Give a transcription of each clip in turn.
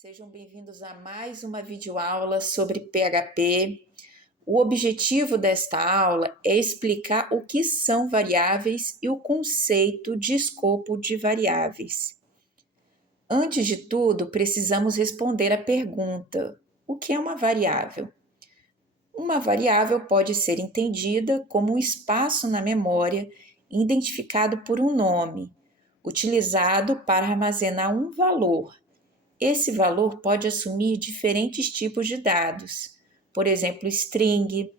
Sejam bem-vindos a mais uma videoaula sobre PHP. O objetivo desta aula é explicar o que são variáveis e o conceito de escopo de variáveis. Antes de tudo, precisamos responder a pergunta: o que é uma variável? Uma variável pode ser entendida como um espaço na memória identificado por um nome, utilizado para armazenar um valor. Esse valor pode assumir diferentes tipos de dados, por exemplo, string,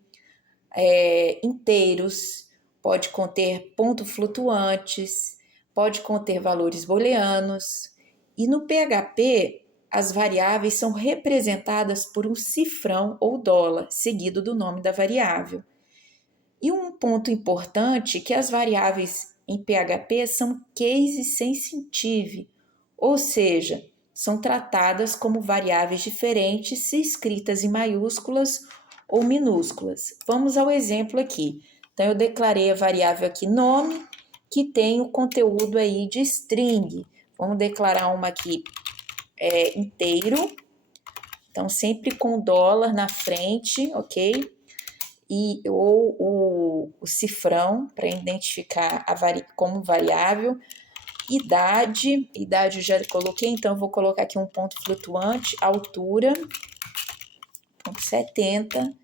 inteiros, pode conter pontos flutuantes, pode conter valores booleanos. E no PHP, as variáveis são representadas por um cifrão ou dólar, seguido do nome da variável. E um ponto importante é que as variáveis em PHP são case sensitive, ou seja, são tratadas como variáveis diferentes se escritas em maiúsculas ou minúsculas. Vamos ao exemplo aqui. Então, eu declarei a variável aqui nome, que tem o conteúdo aí de string. Vamos declarar uma aqui inteiro. Então, sempre com dólar na frente, ok? Ou o cifrão para identificar como variável. Idade eu já coloquei, então eu vou colocar aqui um ponto flutuante, altura, ponto 70.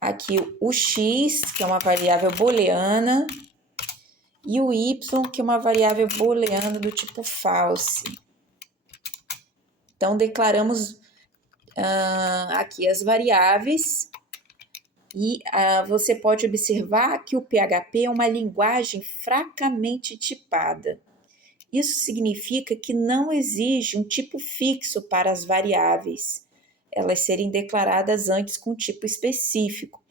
Aqui o x, que é uma variável booleana, e o y, que é uma variável booleana do tipo false. Então, declaramos aqui as variáveis. E você pode observar que o PHP é uma linguagem fracamente tipada. Isso significa que não exige um tipo fixo para as variáveis, elas serem declaradas antes com um tipo específico.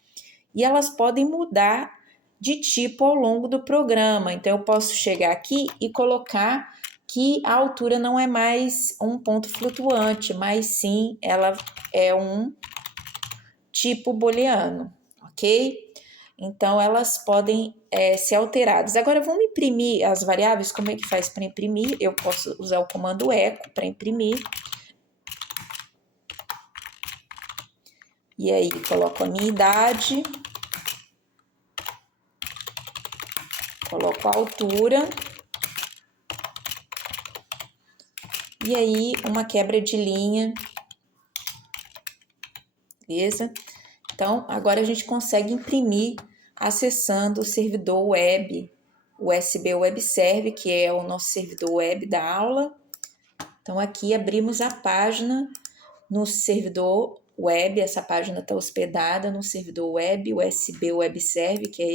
E elas podem mudar de tipo ao longo do programa. Então, eu posso chegar aqui e colocar que a altura não é mais um ponto flutuante, mas sim ela é um tipo booleano, ok? Então, elas podem ser alteradas. Agora, vamos imprimir as variáveis. Como é que faz para imprimir? Eu posso usar o comando echo para imprimir. E aí, coloco a minha idade. Coloco a altura. E aí, uma quebra de linha. Beleza? Então, agora a gente consegue imprimir acessando o servidor web, o USB Web Server, que é o nosso servidor web da aula. Então, aqui abrimos a página no servidor web, essa página está hospedada no servidor web, USB Web Server, que é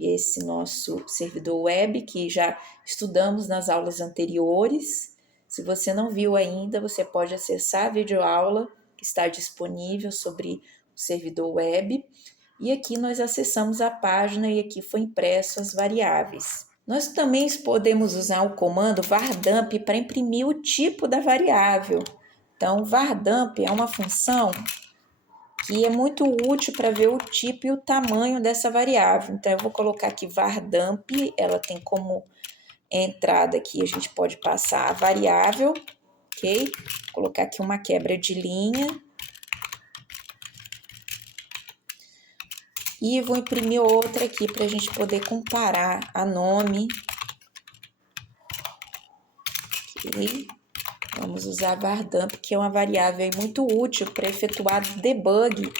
esse nosso servidor web, que já estudamos nas aulas anteriores. Se você não viu ainda, você pode acessar a videoaula que está disponível sobre o servidor web. E aqui nós acessamos a página e aqui foi impresso as variáveis. Nós também podemos usar o comando vardump para imprimir o tipo da variável. Então, vardump é uma função que é muito útil para ver o tipo e o tamanho dessa variável. Então, eu vou colocar aqui vardump, ela tem como entrada aqui, a gente pode passar a variável, ok? Vou colocar aqui uma quebra de linha. E vou imprimir outra aqui para a gente poder comparar a nome. Ok? Vamos usar vardump, que é uma variável muito útil para efetuar debug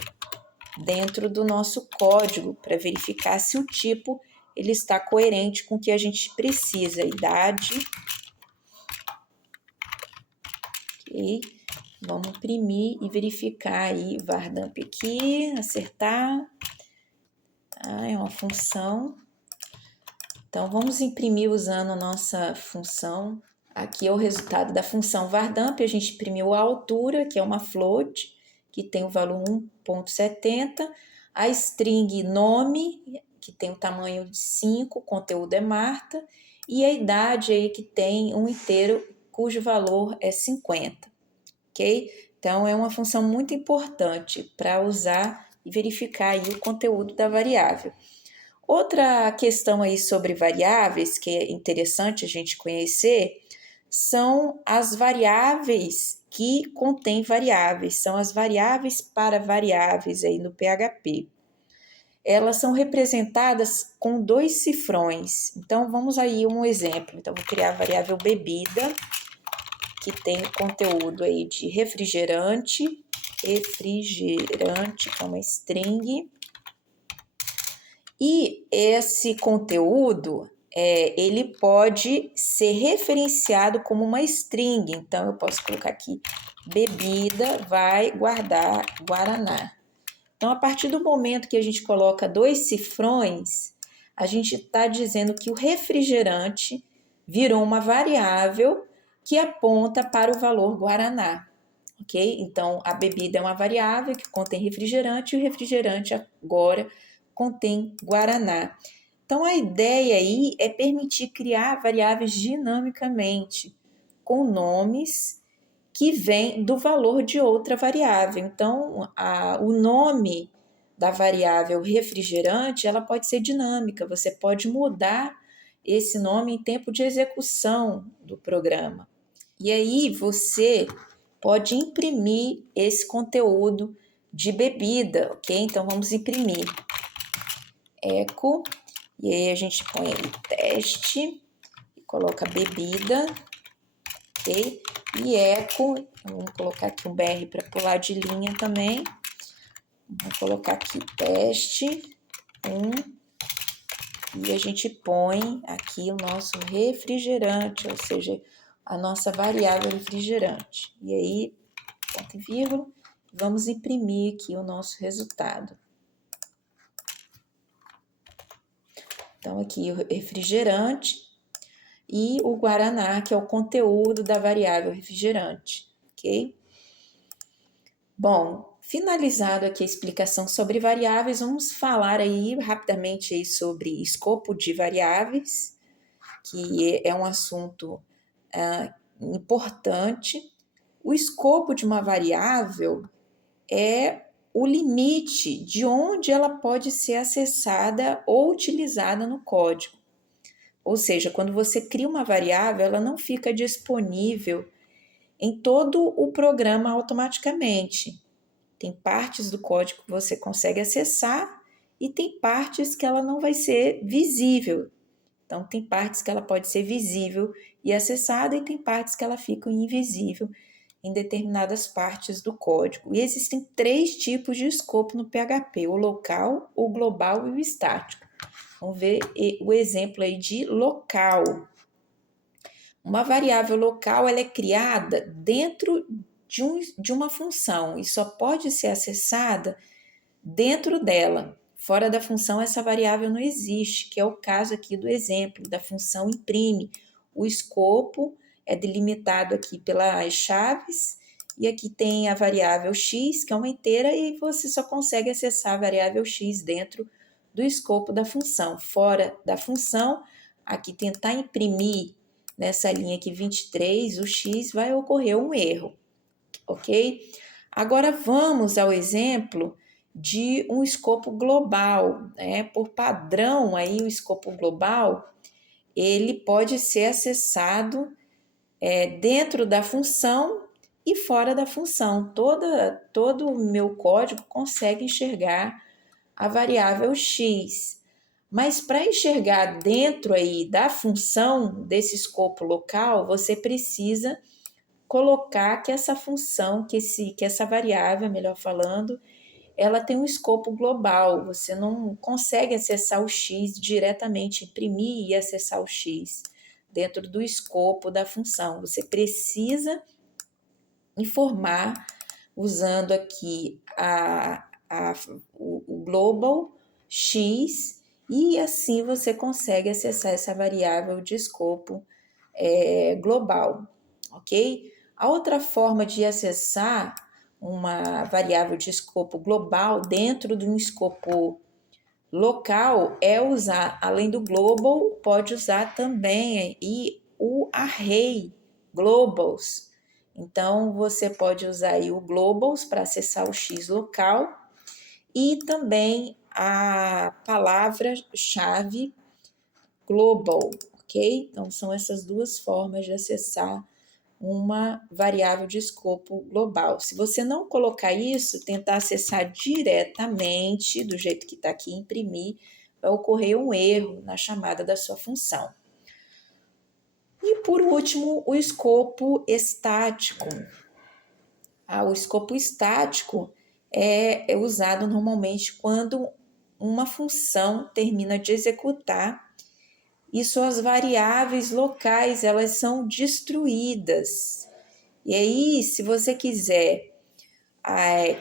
dentro do nosso código, para verificar se o tipo ele está coerente com o que a gente precisa. Idade. Ok? Vamos imprimir e verificar aí o vardump aqui, acertar. É uma função. Então, vamos imprimir usando a nossa função. Aqui é o resultado da função vardump. A gente imprimiu a altura, que é uma float, que tem o valor 1.70. A string nome, que tem o tamanho de 5, o conteúdo é Marta. E a idade aí, que tem um inteiro, cujo valor é 50. Ok? Então, é uma função muito importante para usar e verificar aí o conteúdo da variável. Outra questão aí sobre variáveis que é interessante a gente conhecer são as variáveis que contêm variáveis, são as variáveis para variáveis aí no PHP. Elas são representadas com 2 cifrões. Então, vamos aí um exemplo. Então, vou criar a variável bebida, que tem o conteúdo aí de refrigerante, que é uma string. E esse conteúdo, ele pode ser referenciado como uma string. Então, eu posso colocar aqui, bebida vai guardar Guaraná. Então, a partir do momento que a gente coloca 2 cifrões, a gente está dizendo que o refrigerante virou uma variável que aponta para o valor Guaraná, ok? Então, a bebida é uma variável que contém refrigerante e o refrigerante agora contém Guaraná. Então, a ideia aí é permitir criar variáveis dinamicamente, com nomes que vem do valor de outra variável. Então, o nome da variável refrigerante, ela pode ser dinâmica, você pode mudar esse nome em tempo de execução do programa. E aí você pode imprimir esse conteúdo de bebida, ok? Então, vamos imprimir eco, e aí a gente põe aí teste, e coloca bebida, ok? E eco, vamos colocar aqui um BR para pular de linha também. Vou colocar aqui teste 1 e a gente põe aqui o nosso refrigerante, ou seja, a nossa variável refrigerante. E aí, ponto e vírgula, vamos imprimir aqui o nosso resultado. Então, aqui o refrigerante e o Guaraná, que é o conteúdo da variável refrigerante, ok? Bom, finalizado aqui a explicação sobre variáveis, vamos falar aí rapidamente aí sobre escopo de variáveis, que é um assunto importante. O escopo de uma variável é o limite de onde ela pode ser acessada ou utilizada no código. Ou seja, quando você cria uma variável, ela não fica disponível em todo o programa automaticamente. Tem partes do código que você consegue acessar e tem partes que ela não vai ser visível. Então, tem partes que ela pode ser visível e acessada e tem partes que ela fica invisível em determinadas partes do código. E existem 3 tipos de escopo no PHP, o local, o global e o estático. Vamos ver o exemplo aí de local. Uma variável local ela é criada dentro de uma função e só pode ser acessada dentro dela. Fora da função, essa variável não existe, que é o caso aqui do exemplo da função imprime. O escopo é delimitado aqui pelas chaves e aqui tem a variável x, que é uma inteira, e você só consegue acessar a variável x dentro do escopo da função. Fora da função, aqui tentar imprimir nessa linha aqui 23, o x, vai ocorrer um erro, ok? Agora vamos ao exemplo de um escopo global, né? Por padrão, aí o escopo global, ele pode ser acessado dentro da função e fora da função. Todo o meu código consegue enxergar a variável x. Mas para enxergar dentro aí da função desse escopo local, você precisa colocar que essa função, que essa variável, melhor falando, ela tem um escopo global. Você não consegue acessar o x diretamente, imprimir e acessar o x dentro do escopo da função. Você precisa informar usando aqui o global x e assim você consegue acessar essa variável de escopo global, ok? A outra forma de acessar uma variável de escopo global dentro de um escopo local é usar, além do global, pode usar também o array globals. Então, você pode usar aí o globals para acessar o x local e também a palavra-chave global, ok? Então, são essas duas formas de acessar uma variável de escopo global. Se você não colocar isso, tentar acessar diretamente, do jeito que está aqui, imprimir, vai ocorrer um erro na chamada da sua função. E por último, o escopo estático. O escopo estático é usado normalmente quando uma função termina de executar e suas variáveis locais elas são destruídas. E aí, se você quiser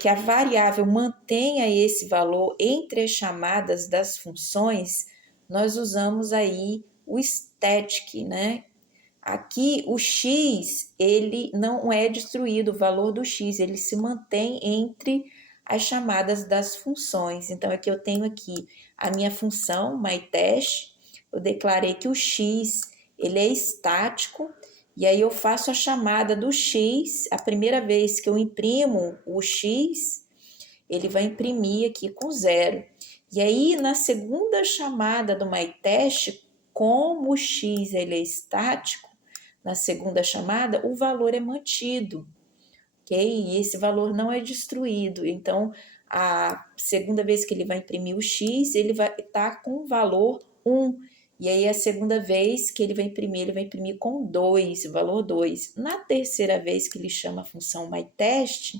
que a variável mantenha esse valor entre as chamadas das funções, nós usamos aí o static, né? Aqui o x, ele não é destruído, o valor do x, ele se mantém entre as chamadas das funções. Então, aqui eu tenho aqui a minha função, myTest, eu declarei que o x, ele é estático, e aí eu faço a chamada do x, a primeira vez que eu imprimo o x, ele vai imprimir aqui com 0. E aí, na segunda chamada do myTest, como o x ele é estático, na segunda chamada, o valor é mantido, ok? E esse valor não é destruído. Então, a segunda vez que ele vai imprimir o x, ele vai estar com o valor 1. E aí, a segunda vez que ele vai imprimir com 2, o valor 2. Na terceira vez que ele chama a função myTest,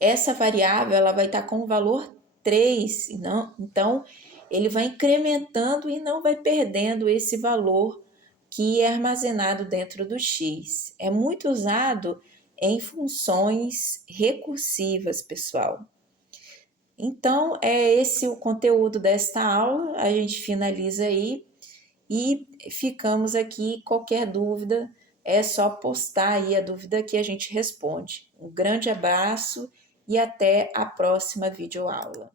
essa variável ela vai estar com o valor 3. Então, ele vai incrementando e não vai perdendo esse valor que é armazenado dentro do x. É muito usado em funções recursivas, pessoal. Então, é esse o conteúdo desta aula. A gente finaliza aí e ficamos aqui. Qualquer dúvida, é só postar aí a dúvida que a gente responde. Um grande abraço e até a próxima videoaula.